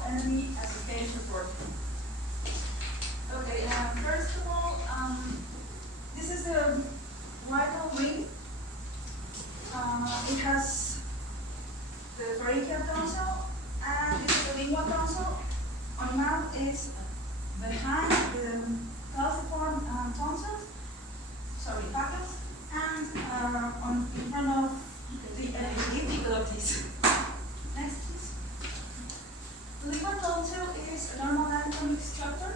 General Enemy as a case report. Okay, first of all, this is the vital ring. It has the pharyngeal tonsil, and this is the lingual tonsil. On mouth is behind the calciform tonsils, packets, and in front of the epiglottis. Next, please. The lingual tonsil is a normal anatomic structure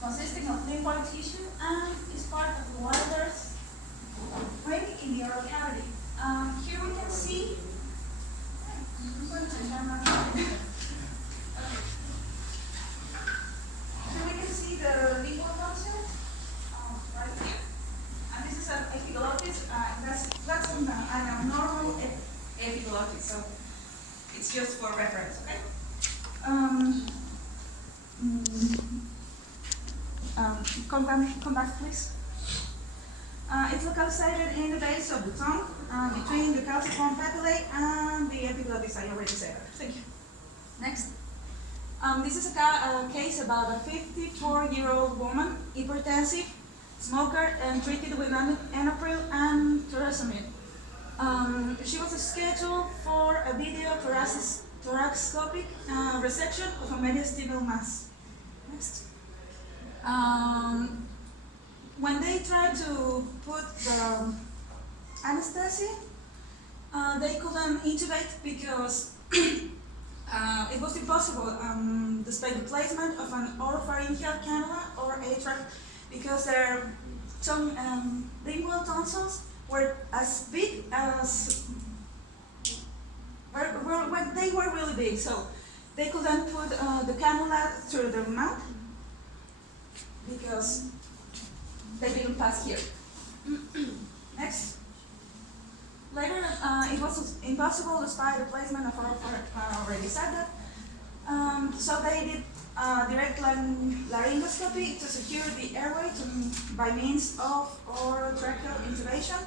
consisting of lymphoid tissue and is part of the Wilder's ring in the oral cavity. Here we can see. I'm going to turn my okay. Here we can see the lingual tonsil right here, and this is an epiglottis. That's an abnormal epiglottis, so it's just for reference, okay? Come back, please. It's localized in the base of the tongue, between the calciform papillae and the epiglottis. I already said that. Thank you. Next. This is a case about a 54-year-old woman, hypertensive, smoker, and treated with enalapril and torsemide. She was scheduled for a video thoracoscopic resection of a mediastinal mass. Next. When they tried to put the anesthesia, they couldn't intubate because it was impossible, despite the placement of an oropharyngeal cannula or atrial, because their lingual tonsils were as big as they were really big, so they couldn't put the cannula through their mouth because they didn't pass here. Next. Later, it was impossible despite the placement of I already said that. So they did direct laryngoscopy to secure the airway by means of orotracheal intubation.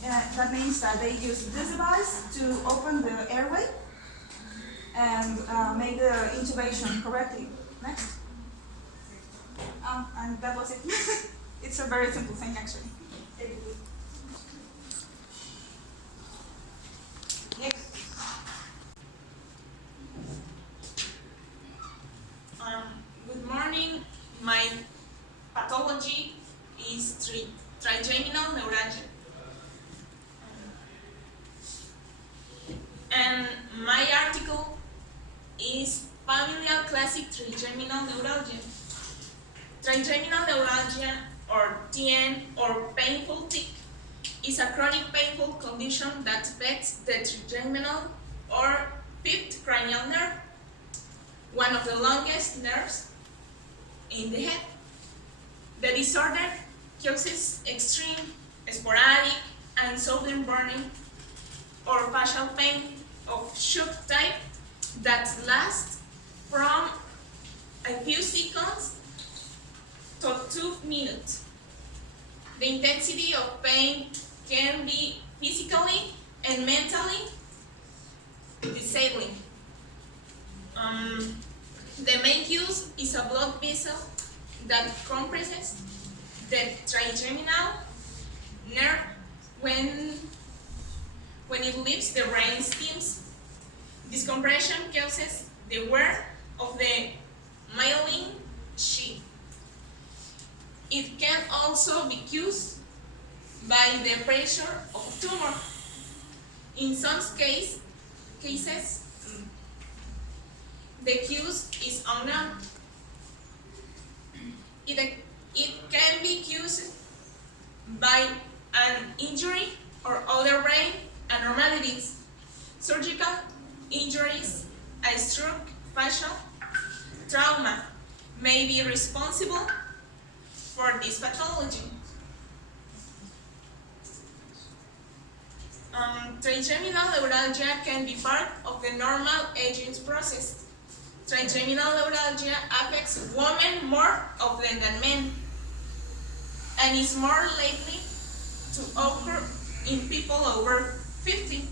That means that they used this device to open the airway and make the intubation correctly. Next. And that was it. It's a very simple thing, actually. Next. Good morning. My pathology is trigeminal neuralgia. And my article is familial classic trigeminal neuralgia. Trigeminal neuralgia, or TN, or painful tic, is a chronic painful condition that affects the trigeminal or fifth cranial nerve, one of the longest nerves in the head. The disorder causes extreme, sporadic, and sudden burning or facial pain of shock type that lasts from a few seconds to 2 minutes. The intensity of pain can be physically and mentally disabling. The main cause is a blood vessel that compresses the trigeminal nerve when it leaves the brain stems. This compression causes the wear of the myelin sheath. It can also be caused by the pressure of tumor. In some cases, the cause is unknown. It can be caused by an injury or other brain abnormalities, surgical injuries, a stroke, facial trauma may be responsible for this pathology. Trigeminal neuralgia can be part of the normal aging process. Trigeminal neuralgia affects women more often than men and is more likely to occur in people over 50.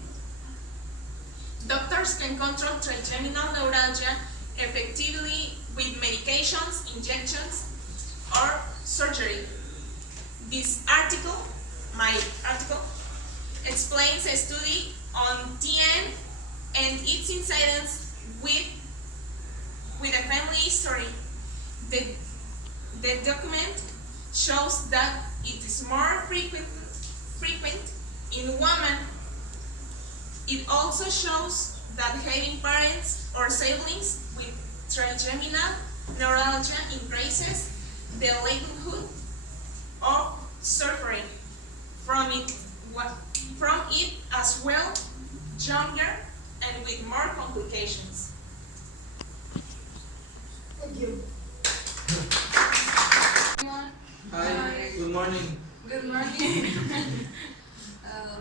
Doctors can control trigeminal neuralgia effectively with medications, injections, or surgery. This article, my article, explains a study on TN and its incidence with a family history. The document shows that it is more frequent in women. It also shows that having parents or siblings with trigeminal neuralgia increases the likelihood of suffering from it as well, younger and with more complications. Thank you. Hi, good morning. Good morning.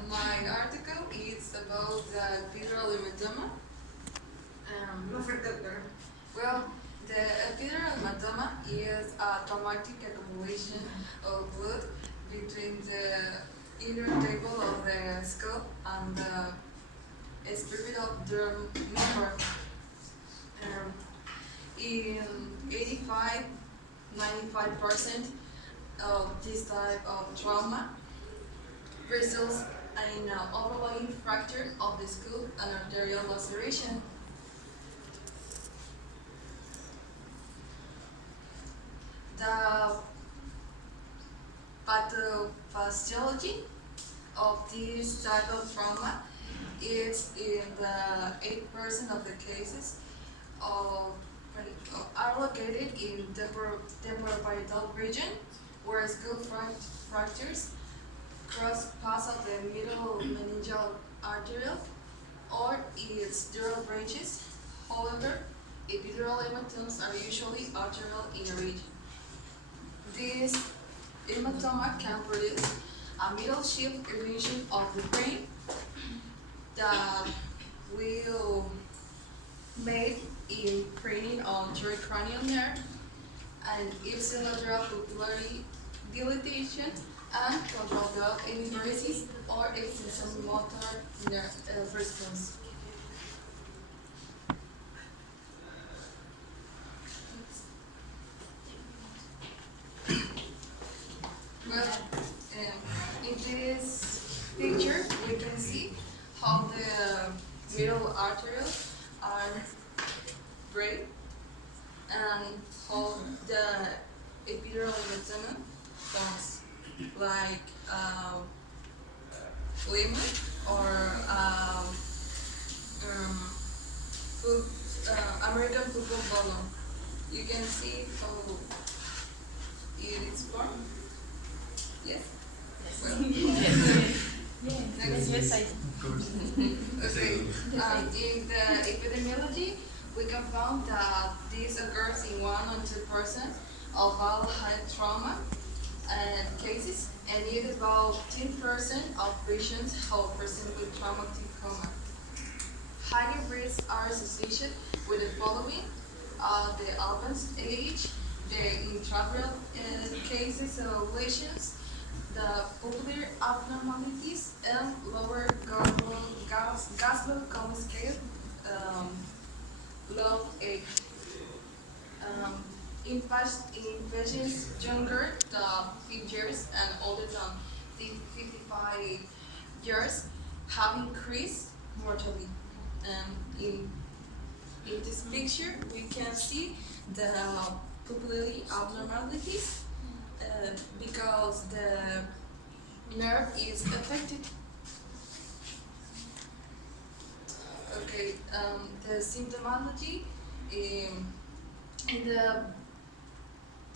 My article is about the epidural hematoma. Well, the epidural hematoma is a traumatic accumulation of blood between the inner table of the skull and the spherical member. In 95% of this type of trauma results in an overlying fracture of the skull and arterial laceration. The pathophysiology of this type of trauma is in the 8% of the cases are located in the temporoparietal region, where skull fractures cross paths of the middle meningeal arterial or its dural branches. However, epidural hematomas are usually arterial in origin. This hematoma can produce a middle shift region of the brain that will made in printing on cranial nerve and ipsilateral pupillary dilatation and control of epimeresis or extension motor nerve response. Well, in this picture we can see how the middle arteries are gray and how the epidural hematoma forms like lemon or American football balloon. You can see how it is formed. Yes? Well, Yes, I okay. In the epidemiology, we can find that this occurs in 1 or 2% of all head trauma cases, and it is about 10% of patients who present with traumatic coma. Higher risks are associated with the following: the advanced age, the intraoral cases of lesions, the pupillary abnormalities, and lower Glasgow Coma Scale, low age. In patients younger than 5 years and older than 55 years have increased mortality. In this picture, we can see the pupillary abnormalities because the nerve is affected. Okay, the symptomology in the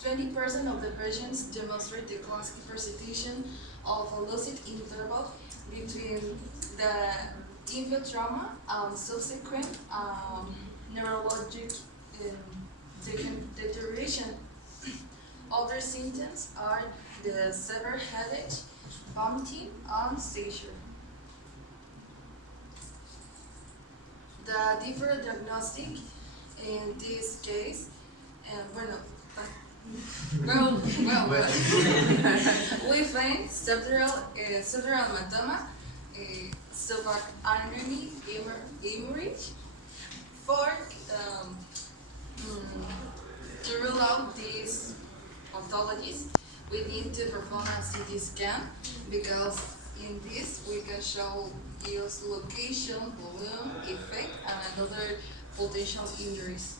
20% of the patients demonstrate the classic presentation of a lucid interval between the infant trauma and subsequent neurologic deterioration. Other symptoms are the severe headache, vomiting, and seizure. The different diagnostic in this case, we find subdural hematoma, subac aneurysm, hemorrhage, fork pathologies, we need to perform a CT scan because in this we can show use location, volume, effect, and other potential injuries.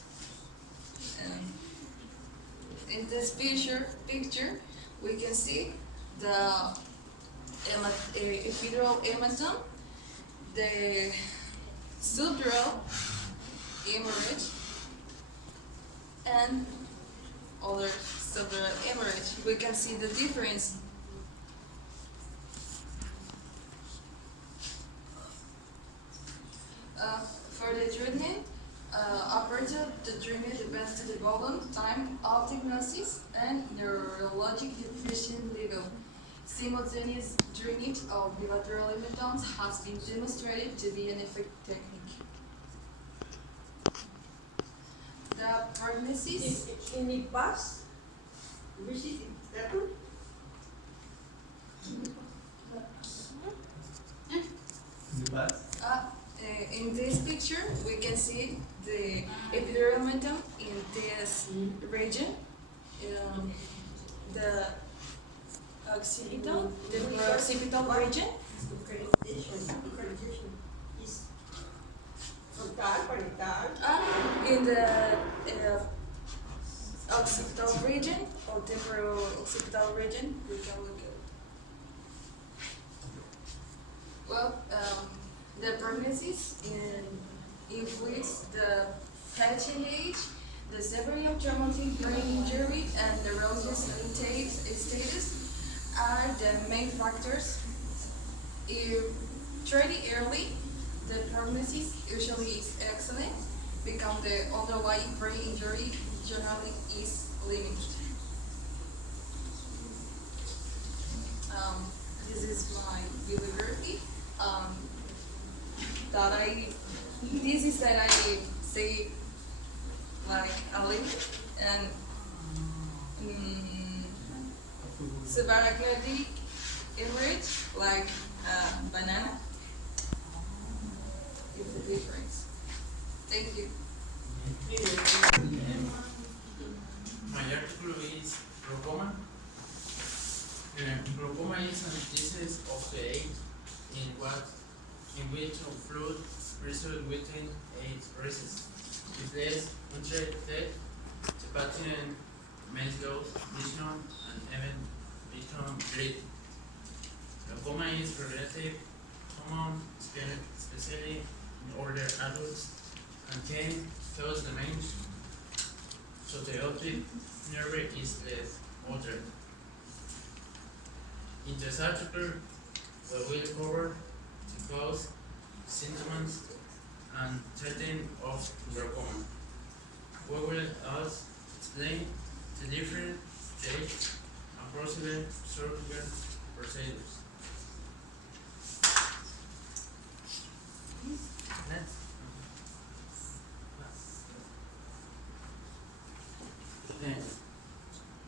In this picture, we can see the epidural hematome, the subdural hemorrhage, and other subdural hemorrhage. We can see the difference. For the treatment, operator, the treatment depends on the volume, time of diagnosis, and neurologic deficient level. Simultaneous drainage of bilateral hematomes has been demonstrated to be an effective technique. The prognosis. In the past, which is that one? In this picture, we can see the epidural hematome in this region, the occipital region. Accreditation is frontal, parietal. In the occipital region or temporal occipital region, we can look at. Well, the prognosis influences the patient age, the severity of traumatic brain injury, and neurological status are the main factors. If treated early, the prognosis usually is excellent because the underlying brain injury generally is limited. This is my bibliography. That I say like a little and subarachnoid hemorrhage like a banana is the difference. Thank you. My article is glaucoma. Glaucoma is an disease of the eye in which fluid results within its recesses. If less untreated, the patient may lose vision and even become blind. Glaucoma is relatively common, especially in older adults, and can cause damage so the optic nerve is less altered. In this article, we will cover the cause, symptoms, and treatment of glaucoma. We will also explain the different stages and possible surgical procedures. Next.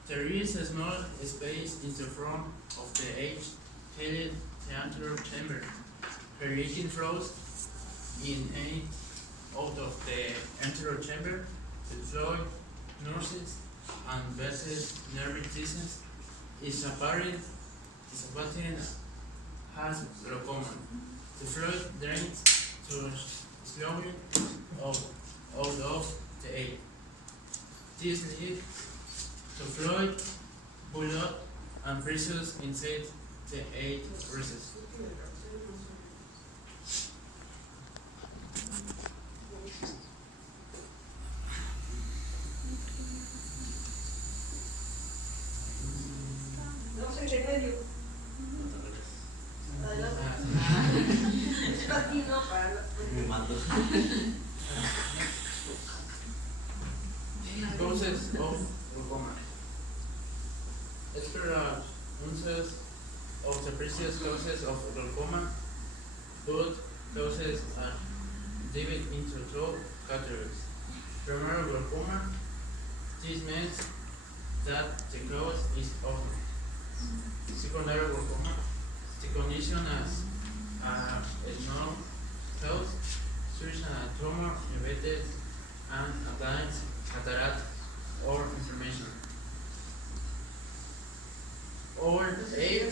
There is a small space in the front of the eye called the anterior chamber. The leaking flows in and out of the anterior chamber. The fluid, nurses, and vessels nerve disease is apparent. The patient has glaucoma. The fluid drains to slowly out of the eye. This leads to fluid, blood, and pressures inside the eye recess. No sé qué medio. Adelante. Es para ti, no para las Causes of glaucoma. Explorations of the previous causes of glaucoma. Both causes are divided into two categories. Primary glaucoma. This means that the cause is often. Secondary glaucoma. The condition has a small cause, such as a tumor, inverted, and a blind, cataract, or inflammation. Over 8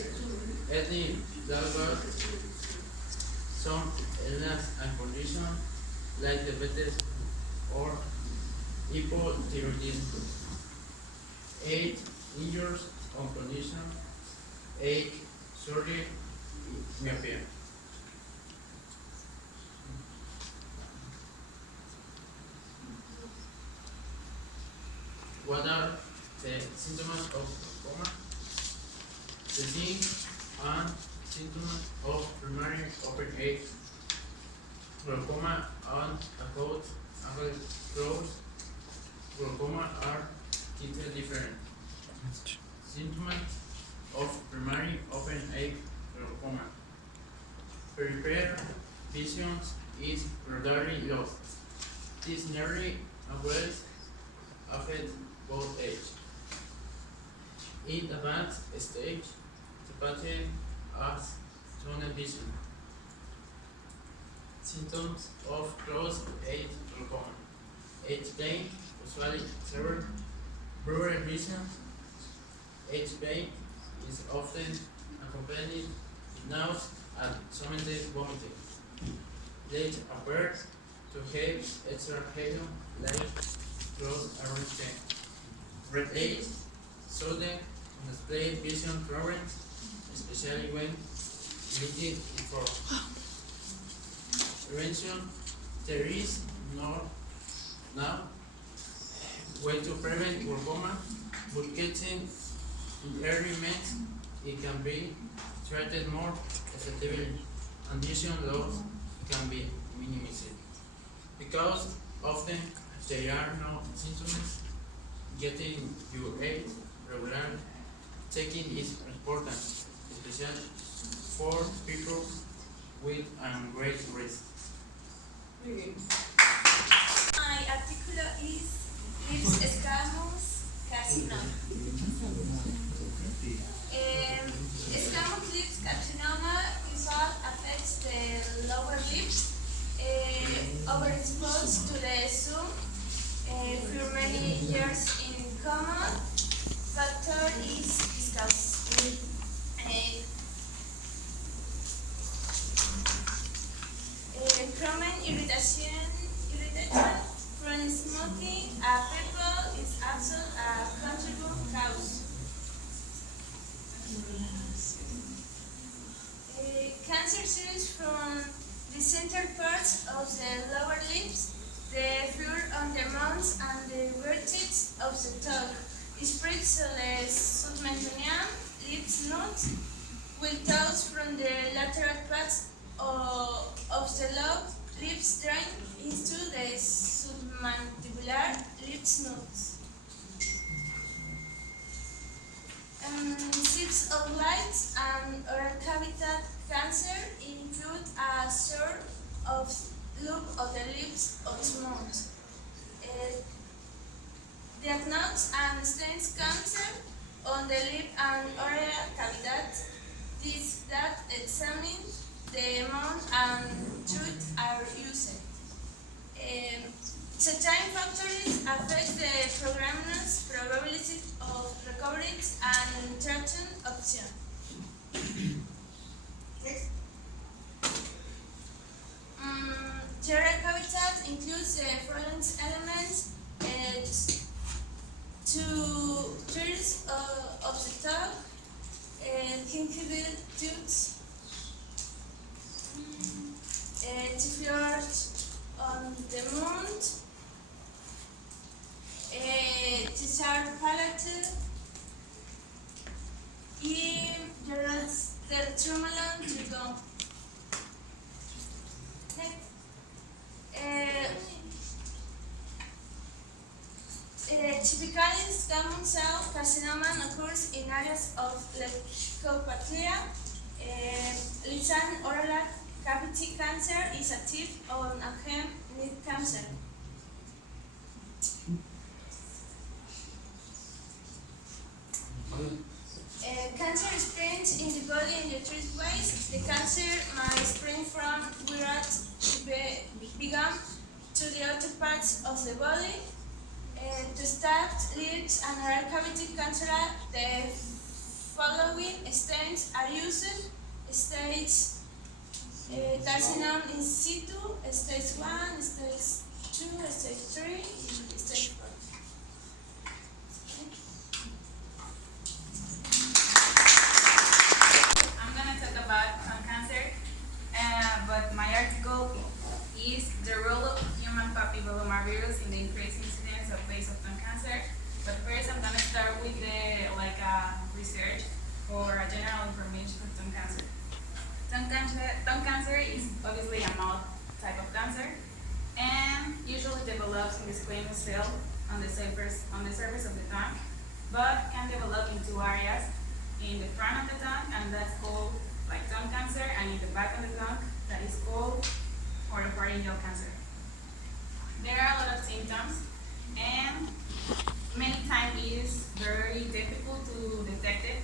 ethnic blood, some illness and conditions like diabetes or hypothyroidism. 8 injuries on condition, 8 surgery, myopia. What are the symptoms of glaucoma? The signs and symptoms of primary open-age glaucoma and acute closed glaucoma are totally different. Symptoms of primary open-age glaucoma. Peripheral vision is gradually lost. This nearly always affects both ages. In advanced stage, the patient has tunnel vision. Symptoms of closed-age glaucoma. Age pain, usually severe. Blurry vision. Age pain is often accompanied with nausea and sometimes vomiting. They appear to have extra helium like closed orange pain. Red age, sudden unexplained vision problems, especially when limited before. Prevention, there is no now way to prevent glaucoma, but getting in early months it can be treated more effectively and vision loss can be minimized. Because often there are no symptoms, getting your aid regularly checking is important, especially for people with great risk. My article is lips escamus carcinoma. Escamus lips carcinoma usually affects the lower lips, overexposed to the sun for many years in common factor is viscous. Chronic irritation from smoking a pimple is also a contributing cause. Cancer cells from the center parts of the lower lips, the floor on the mouth and the vertex of the tongue spreads to the submentorium lymph nodes, while those from the lateral parts of the lobe lips drain into the submandibular lymph nodes. Types of light and oral cavity cancer include a sort of loop of the lips of the mouth. Diagnose and stent cancer on the lip and oral cavity. This that examine the mouth and tooth are used. Certain factors affect the programmer's probability of recovery and treatment option. The oral cavity includes the following elements: 2/3 of the tongue, gingival tooth, 2/3 on the mouth, third palate, y the tremolon to go. Typically, common cell carcinoma occurs in areas of leukoplakia. Listen, oral cavity cancer is active on acute lip cancer. Cancer spreads in the body in the three ways. The cancer might spread from where it began to the other parts of the body. To start lips and oral cavity cancer, the following states are used: states carcinoma in situ, stage 1, stage 2, stage 3, stage 4. I'm gonna talk about tongue cancer, but my article is the role of human papillomavirus in the increased incidence of base of tongue cancer. But first, I'm gonna start with the research for general information for tongue cancer. Tongue cancer is obviously a mouth type of cancer, and usually develops in the squamous cell on the surface of the tongue, but can develop in two areas: in the front of the tongue, and that's called like tongue cancer, and in the back of the tongue, that is called oropharyngeal cancer. There are a lot of symptoms, and many times it is very difficult to detect it,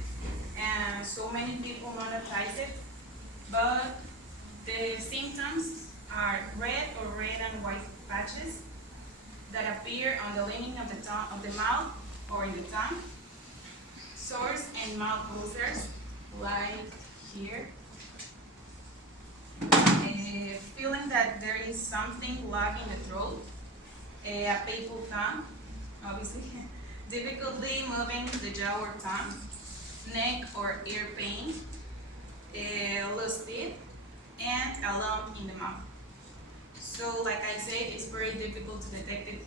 and so many people monetize it. But the symptoms are red and white patches that appear on the lining of the tongue, of the mouth, or in the tongue. Sores and mouth ulcers, like here. Feeling that there is something locked in the throat. A painful tongue, obviously. Difficulty moving the jaw or tongue. Neck or ear pain. Loose teeth, and a lump in the mouth. So, like I said, it's very difficult to detect it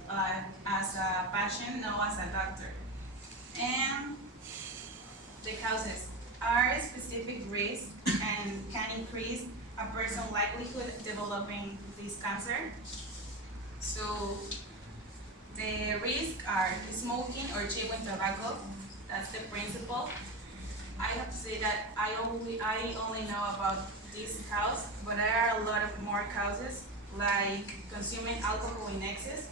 as a patient, not as a doctor. And the causes are specific risks and can increase a person's likelihood of developing this cancer. So, the risks are smoking or chewing tobacco. That's the principal. I have to say that I only know about this cause, but there are a lot of more causes, like consuming alcohol in excess,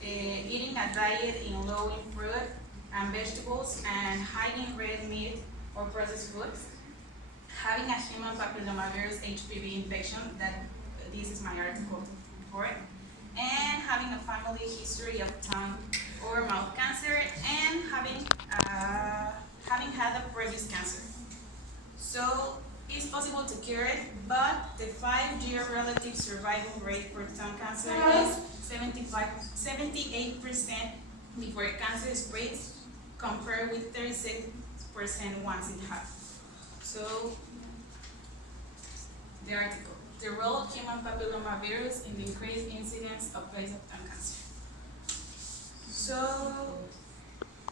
eating a diet in low in fruit and vegetables, and hiding red meat or processed foods, having a human papillomavirus HPV infection, that this is my article for it, and having a family history of tongue or mouth cancer, and having had a previous cancer. So it's possible to cure it, but the 5-year relative survival rate for tongue cancer is 78% before cancer spreads, compared with 36% once it has. So the article, the role of human papillomavirus in the increased incidence of base of tongue cancer. So,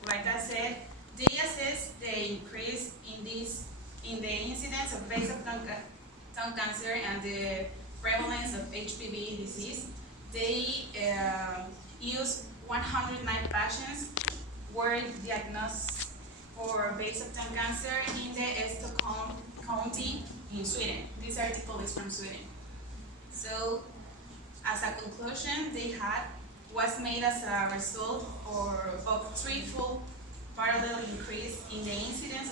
like I said, they assess the increase in the incidence of base of tongue cancer and the prevalence of HPV disease. They use 109 patients were diagnosed for base of tongue cancer in the Stockholm County in Sweden. This article is from Sweden. So, as a conclusion, was made as a result of threefold parallel increase in the incidence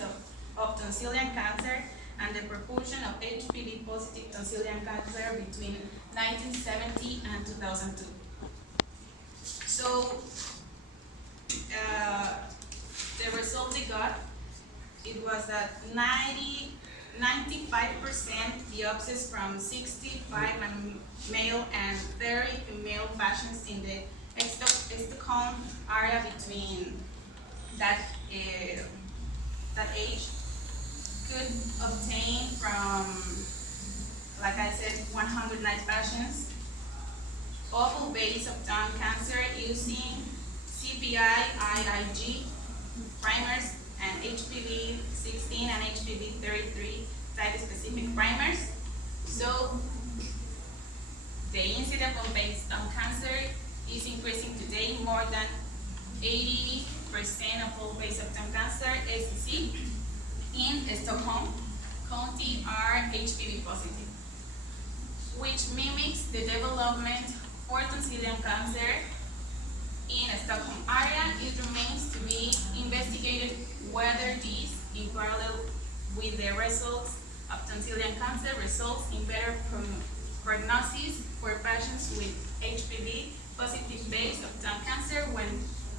of tonsillian cancer and the proportion of HPV positive tonsillian cancer between 1970 and 2002. So the result they got, it was that 95% biopsies from 65 male and 30 female patients in the Stockholm area between that age could obtain from, like I said, 109 patients awful base of tongue cancer using CPI-IIG primers and HPV 16 and HPV 33 type specific primers. So the incidence of base tongue cancer is increasing today. More than 80% of all base of tongue cancer STC in Stockholm County are HPV positive, which mimics the development for tonsillian cancer in Stockholm area. It remains to be investigated whether this, in parallel with the results of tonsillian cancer, results in better prognosis for patients with HPV positive base of tongue cancer when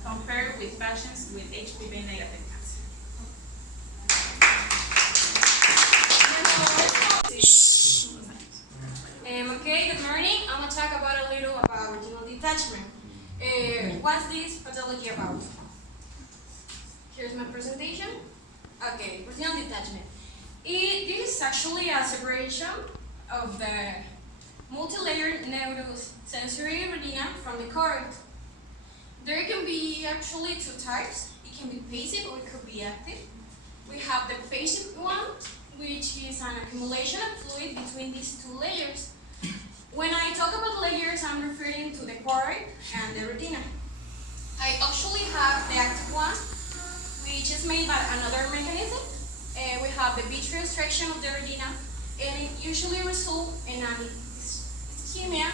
compared with patients with HPV negative cancer. What's this pathology about? Here's my presentation. Okay, retinal detachment. This is actually a separation of the multi-layered neurosensory retina from the cortex. There can be actually two types. It can be passive or it could be active. We have the passive one, which is an accumulation of fluid between these two layers. When I talk about layers, I'm referring to the cortex and the retina. I actually have the active one, which is made by another mechanism. We have the vitreous extraction of the retina, and it usually results in an ischemia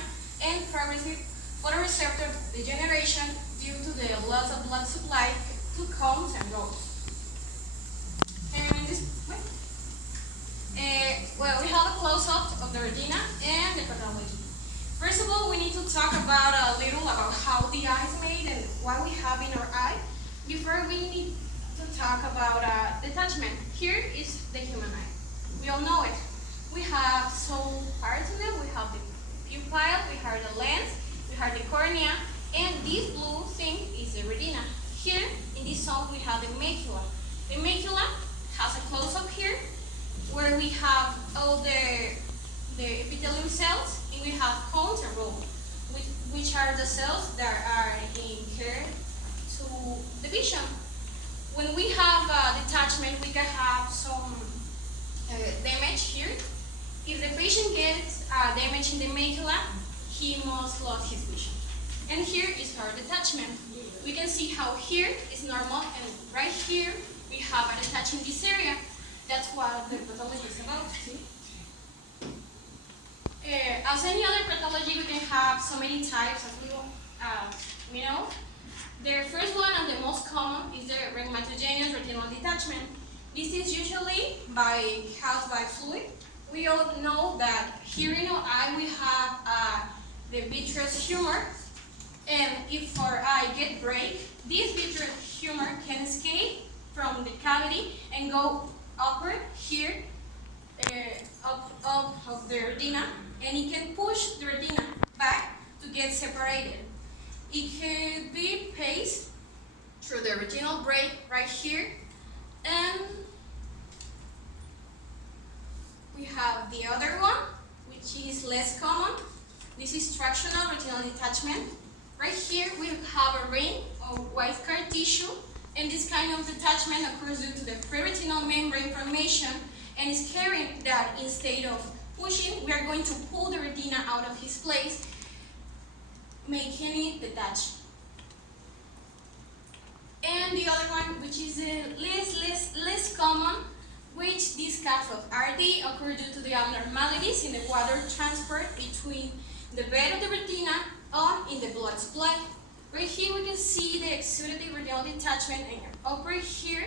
and progressive photoreceptor degeneration due to the loss of blood supply to cones and rods. And in this way, we have a close-up of the retina and the pathology. First of all, we need to talk about a little about how the eye is made and what we have in our eye. Before we need to talk about detachment. Here is the human eye. We all know it. We have some parts in it. We have the pupil, we have the lens, we have the cornea, and this blue thing is the retina. Here in this zone we have the macula. The macula has a close-up here where we have all the epithelium cells, and we have cones and rods, which are the cells that are inherent to the vision. When we have detachment, we can have some damage here. If the patient gets damage in the macula, he must lose his vision. And here is our detachment. We can see how here is normal, and right here we have a detach in this area. That's what the pathology is about. See? As any other pathology, we can have so many types, as we know. The first one and the most common is the rheumatogenious retinal detachment. This is usually caused by fluid. We all know that here in our eye we have the vitreous humor, and if our eye get break, this vitreous humor can escape from the cavity and go upward here, up of the retina, and it can push the retina back to get separated. It could be passed through the retinal break right here, and we have the other one, which is less common. This is tractional retinal detachment. Right here we have a ring of white scar tissue, and this kind of detachment occurs due to the preretinal membrane formation, and is carrying that instead of pushing, we are going to pull the retina out of its place, making it detach. And the other one, which is less common, which this type of RD occur due to the abnormalities in the water transport between the bed of the retina and in the blood supply. Right here we can see the exudative retinal detachment, and over here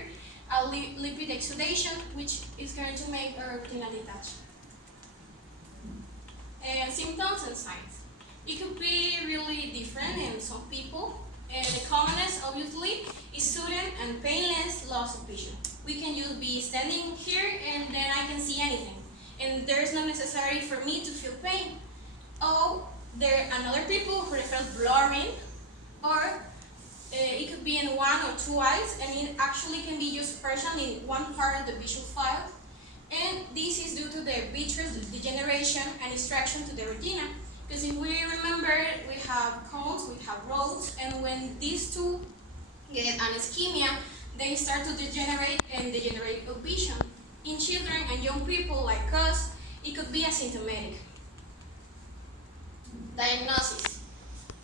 a lipid exudation, which is going to make our retina detach. And symptoms and signs. It could be really different in some people. The commonest, obviously, is sudden and painless loss of vision. We can just be standing here and then I can see anything, and there is not necessary for me to feel pain. Or there are other people who felt blurring, or it could be in one or two eyes, and it actually can be just partial in one part of the visual field. And this is due to the vitreous degeneration and extraction to the retina. Because if we remember, we have cones, we have rods, and when these two get an ischemia, they start to degenerate and degenerate of vision. In children and young people like us, it could be asymptomatic. Diagnosis.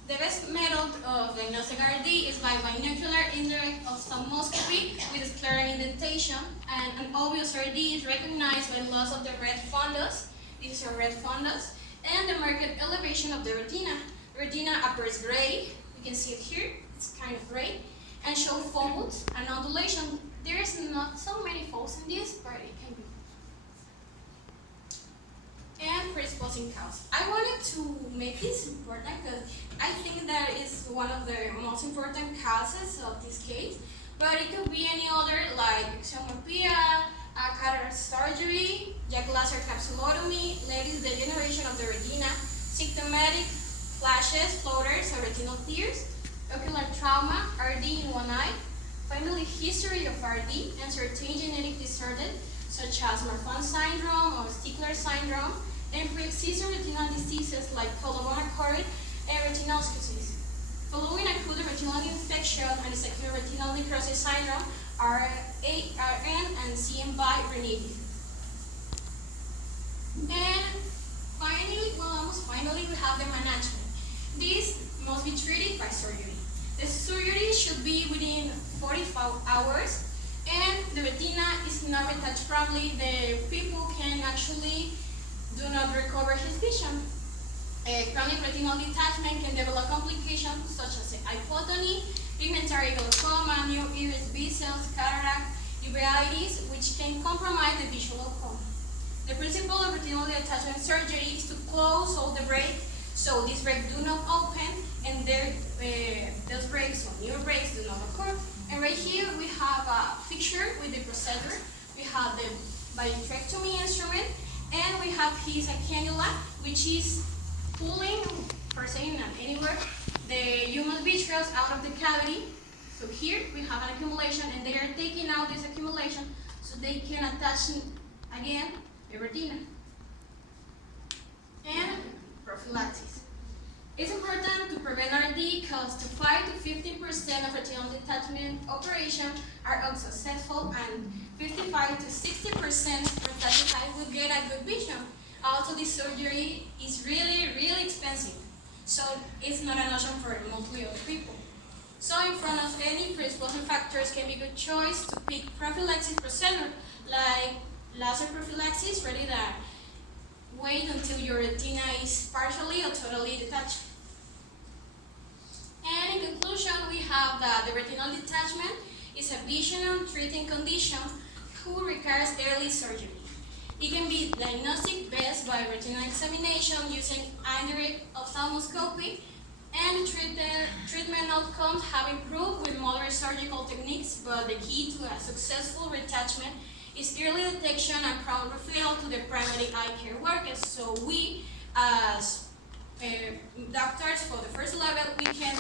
The best method of diagnosing RD is by binocular indirect ophthalmoscopy with scleral indentation, and an obvious RD is recognized by loss of the red fundus. These are red fundus, and the marked elevation of the retina. The retina appears gray. You can see it here. It's kind of gray, and show folds and undulation. There is not so many folds in this, but it can be. And predisposing cause. I wanted to make this important because I think that is one of the most important causes of this case, but it could be any other like myopia, cataract surgery, Jack laser capsulotomy, latest degeneration of the retina, symptomatic flashes, floaters, or retinal tears, ocular trauma, RD in one eye, family history of RD, and certain genetic disorders such as Marfan syndrome or Stickler syndrome, and pre-existing retinal diseases like coloboma-corid and retinoschisis. Following acute retinal infection and secondary retinal necrosis syndrome are ARN and CM-by rhinitis. And finally, we have the management. This must be treated by surgery. The surgery should be within 45 hours, and the retina is not retouched properly. The people can actually do not recover his vision. Chronic retinal detachment can develop complications such as hypotony, pigmentary glaucoma, new iris B cells, cataract, uveitis, which can compromise the visual outcome. The principle of retinal detachment surgery is to close all the breaks, so these breaks do not open, and those breaks or new breaks do not occur. And right here we have a picture with the procedure. We have the vitrectomy instrument, and we have his cannula, which is pulling, per se, not anywhere, the human vitreous out of the cavity. So here we have an accumulation, and they are taking out this accumulation so they can attach again the retina. And prophylaxis. It's important to prevent RD because 5 to 15% of retinal detachment operations are unsuccessful, and 55 to 60% of that will get a good vision. Also, this surgery is really expensive, so it's not an option for mostly other people. So in front of any predisposing factors can be a good choice to pick prophylaxis procedure like laser prophylaxis, ready that wait until your retina is partially or totally detached. And in conclusion, we have that the retinal detachment is a vision-threatening condition who requires early surgery. It can be diagnosed best by retinal examination using indirect ophthalmoscopy, and treatment outcomes have improved with modern surgical techniques, but the key to a successful retachment is early detection and prompt referral to the primary eye care workers. So we, as doctors for the first level, we can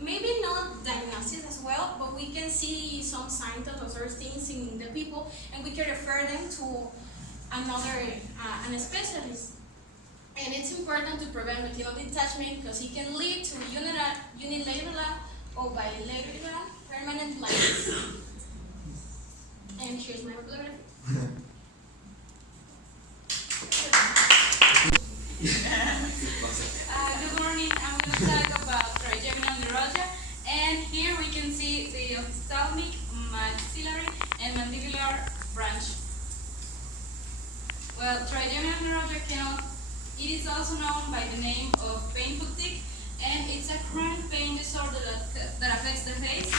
maybe not diagnosis as well, but we can see some signs of other things in the people, and we can refer them to an specialist. And it's important to prevent retinal detachment because it can lead to unilateral or bilateral permanent blindness. And here's my bibliography. Good morning. I'm going to talk about trigeminal neuralgia, and here we can see the ophthalmic, maxillary, and mandibular branch. Well, trigeminal neuralgia it is also known by the name of painful tic, and it's a chronic pain disorder that affects the face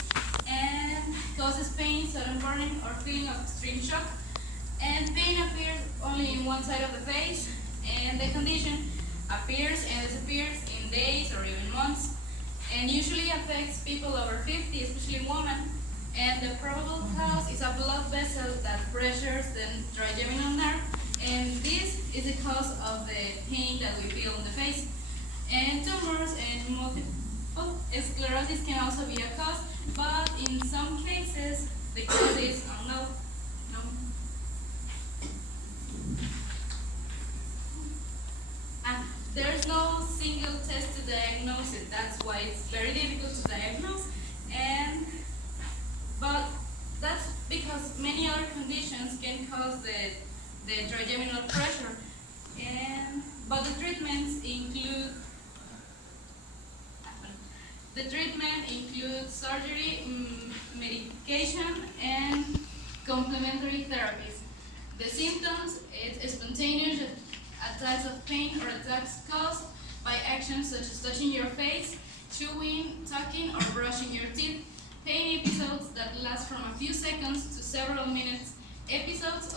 and causes pain, sudden burning, or feeling of extreme shock. And pain appears only in one side of the face, and the condition appears and disappears in days or even months, and usually affects people over 50, especially women. And the probable cause is a blood vessel that pressures the trigeminal nerve, and this is the cause of the pain that we feel in the face. And tumors and multiple sclerosis can also be a cause, but in some cases the cause is unknown. And there's no single test to diagnose it. That's why it's very difficult to diagnose. But that's because many other conditions can cause the trigeminal pressure. But the treatments include surgery, medication, and complementary therapies. The symptoms is spontaneous attacks of pain or attacks caused by actions such as touching your face, chewing, talking, or brushing your teeth. Pain episodes that last from a few seconds to several minutes. Episodes